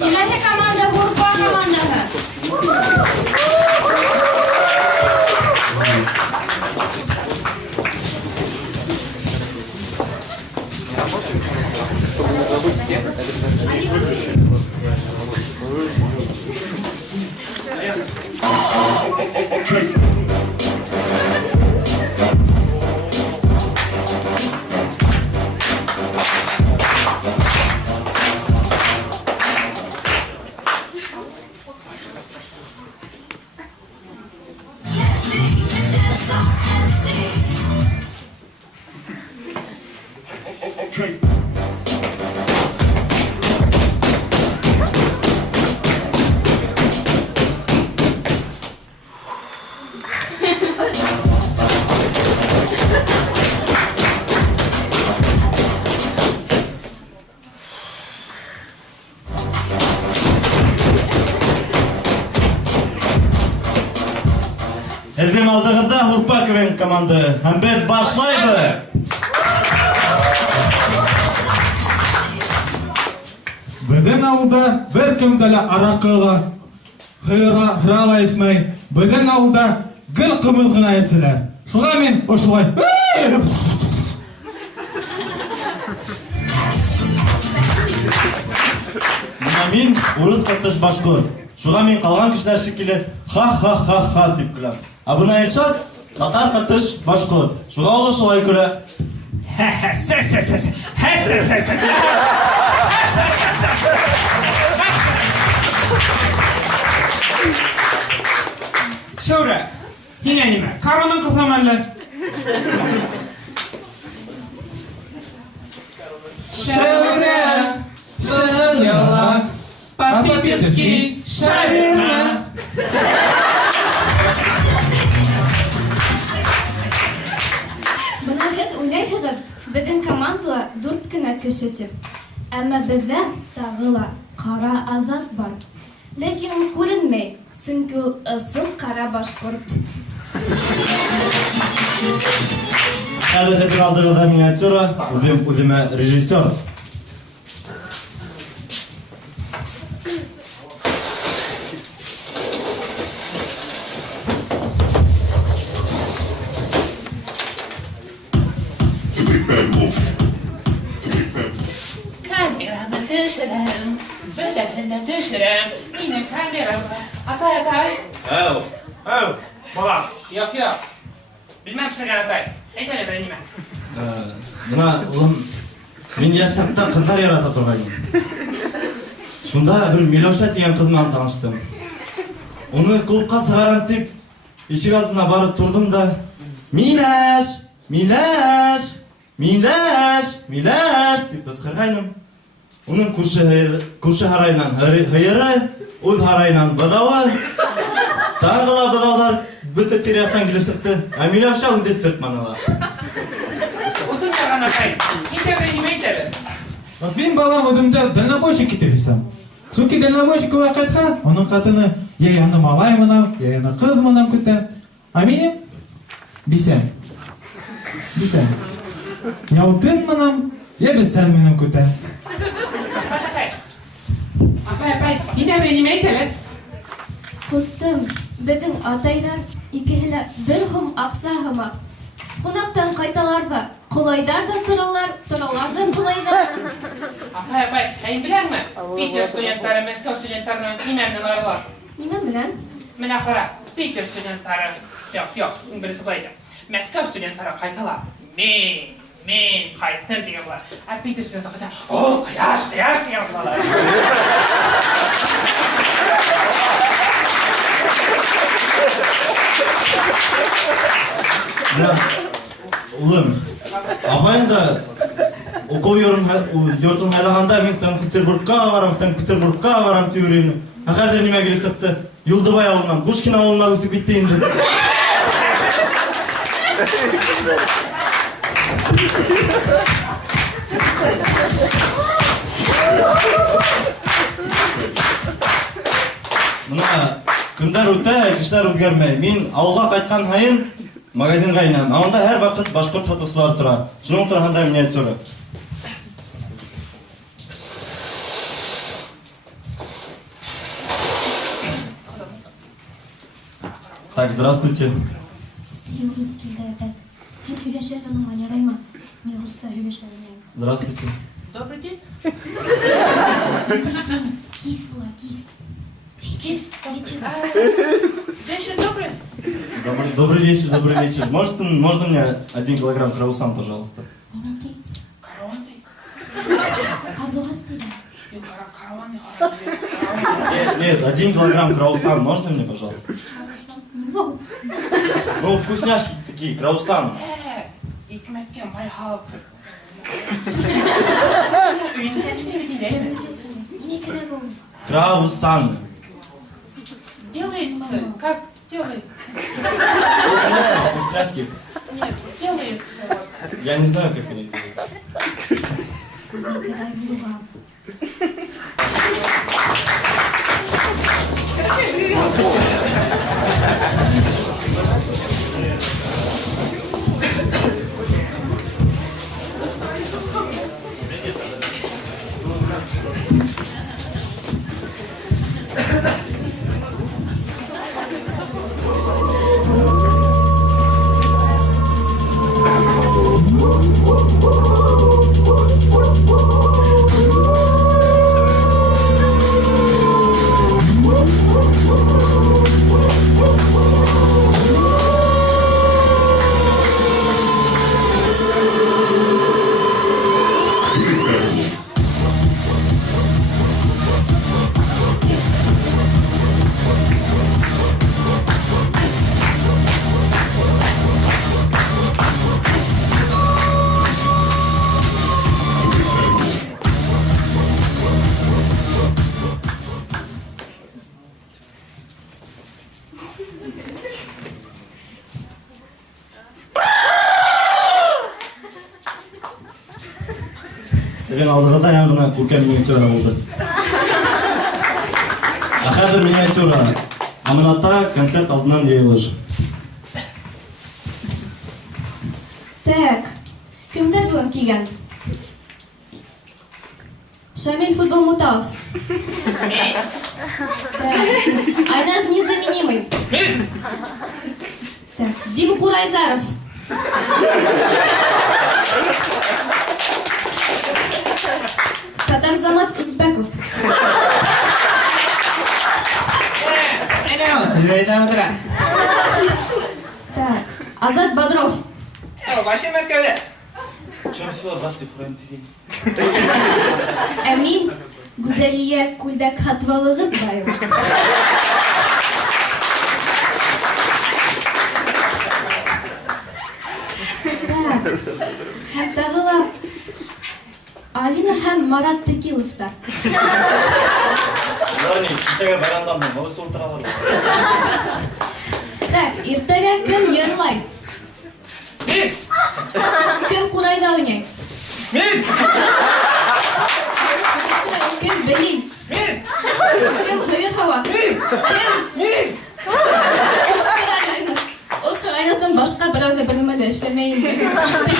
Киләһе команда Гурба командаһы. Bizim aldığında Hurpakov'un komandı. Hem biz başlayalım. Bizden avulda bir kimdala araqıla, hırala esmey. Bizden avulda gül kımılgına esiler. Şuğa men oşulay. Min uruz katış başkır. Şuğa men kalgan kişiler şekilli ha deyip gülüm. Abuna Elşad, Tatar katış başkır. Şuğa oğlu şulay gülü. Şöyle, yine nime, karanın kısamallar. Şöyle, sığın yola, Papipirski, şavirma. Buna һеҙ уйлайһығыҙ, беҙҙең командала 4 кенә кеше тип. Әммә беҙҙә тағы ла ҡара Азат бар. Ләкин ул күренмәй, сөнки ул ысыл ҡара башҡорт. Hadi hepin aldığında minyatüra, udime rejisör. Kameramı düşürem, bödeğinden düşürem, yine kameramı. Atay. Baba, yok. Bilmem şeker atay. Eytele ben nime. Buna oğlum, men yaşakta kızlar yarata turgayım. Şunda bir Miloša degan kız bilan tanıştım. Onu klubga sığaran deb eshik aldına barıp turdum da Milash deb qichqirganim. Onun kurşu haraylan hıyırı, o'z haraylan bıdavi. Tağıla bıdavlar bütün teriyaktan gelip çıktı. Miloša o'zi sırtmanalar. Odun yalan atay. Yine ben nime eytele. Ben balam ödümde dальнобойщик кетіп есем. Соки дальнобойщик вақытқа, оның қатыны я яны малай мынам, я яны қыз мынам күтем. А менем бисем. Я утын мынам, я бисен менем күтем. Atay, yine ben nime eytele. Ҡустым, беҙҙең атайҙар икеһе лә бер һум аҡса һымаҡ. Ҡунаҡтан ҡайталар ҙа, ҡолайҙар ҙа торалар ҙа ҡолайҙар. Apay, sen bilir mi? Peter studentları, Moskva studentlarının nime bilen aralar. Нимә менән? Менә ҡара, Peter studentları, yok, birisi bulaydı. Moskva studentları ҡайталар. Men ҡайттым diyorlar. Peter studentları ҡайта, ҡояш diyorlar. Ya, oğlum, apayın da okuv yurtun haylaganda men Sankt-Peterburgga varam teoriyini. Haqadir nima kelib chiqdi? Yo'ldibay avulundan, Pushkin avuluna o'sib ketdi endi. Buna kunlar o'ta, kishlar o'zgarmay. Men avulga qaytgan hayın magazinga inam. Unda har vaqt boshqurt xatoslari turar. Shuning turganda minyatüra. Так, здравствуйте. Сиюрис келді опять. Hem hüleşer onun manyarayma. Мен Rusça hüleşer oynayayım. Здравствуйте. Добрый день. Кис была, кис. Вечер, вечер. Вечер добрый. Добрый вечер, добрый вечер. Можно мне 1 килограмм краусан, пожалуйста? Нементи? Караванды. Карлуғас дейді. Караванды. Нет, 1 килограмм краусан можно мне, пожалуйста? Не могу. Ну, вкусняшки такие, краусан. Ekmekке may halk. Үйінен не дейін? Не керек ол. Краусан. Делается, как делается? Вкусняшки. Нет, делается. Я не знаю, как они делают. Вытирай луга. Деген алдыда яңғына көркем миниатюра болды. Қазір миниатюра. Аманатта концерт алдынан йыйылыш. Так, кімдер бүгін киген? Шамиль Футбол Муталов. Так, Айназ Незаменимый. Так, Дима Курайзаров. Татар Замат Узбеков. Так, Азат Бодров. Вообще Москве. Чем сила, брат, ты прям тегин? Әмин Гүзәлия Күлдәк Хатвалығы байыл. Так, һәм тағы ла Алина һәм Марат Текиловтар. Олар кисәгә байрамдан мылысы ултыралар. Так, иртәгә кем йырлай? Мин! Кем Курайда уйнай? Мин! Кем Белил? Мин! Кем Хыйыр Һава? Кем? Мин! Çok güzel Aynas. O şu Aynas'tan başka birini bilmeli, işlemeyin. Gittik.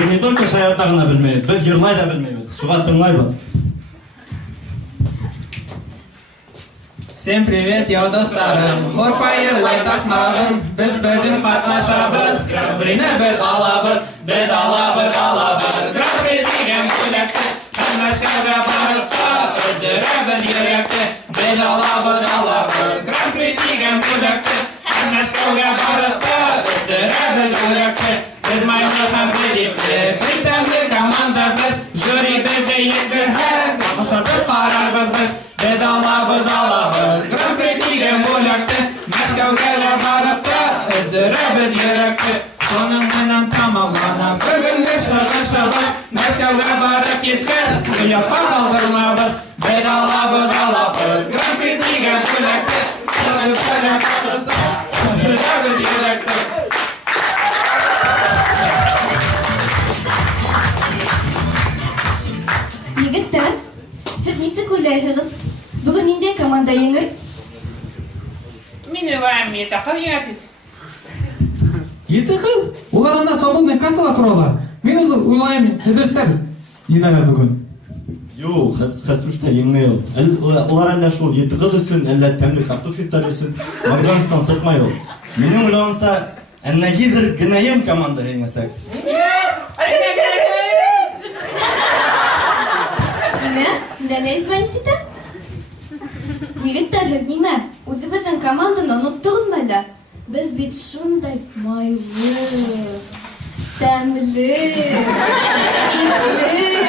Biz не только шаяртағына білмейміз, біз йырлай да білмейміз. Шуға тыңлайбыз. Всем привет, я достарым. Хорпайырлай такмағым. Біз бүгін қатнашабыз. Гран-прині біз алабыз. Біз алабыз. Гран-при деген бүлекті. Біз Мәскәуге барып та өздіребін еректі. Біз алабыз. Гран-при деген бүлекті. Біз Мәскәуге барып та өздіребін еректі. Biz maynasan birlikte, bir tane komanda biz, jüri bizde yegirhe, koşardık kararız biz. Biz alabız, Grand Prix digen bulakты, Мәскәүгә барып та, өздіребіз yürekті. Соның менен тамамлана, бүгінгі шығышыбыз, Мәскәүгә барып еткіз, ұятқа қалдырмабыз. Біз алабыз, Grand Prix диген bulakты, өздіребіз yürekті. Егеттер, һез нисек уйлайһығыҙ? Бүгін ниндәй команда еңер? Мин уйлайым, еті қыз еңәтік. Еті қыз? Олар ана свободный кассала тұралар. Мен өзі ойлайым, һеҙҙәштәр, енәләр бүгін. Юк, хәзрүштәр еңмәй ул. Улар әллә шул ятыгы өсөн, әллә тәмле картофельтар өсөн Макдональдстан сатмай ул. Минем уйлавымча, әннәгидер генәем команда еңәсәк. Нимә? Нәнә исмәйт итә? Егеттәр, һеҙ нимә? Үҙебеҙҙең команданы оноттоғоҙмо әллә? Беҙ бит шундай майлы, тәмле, итле.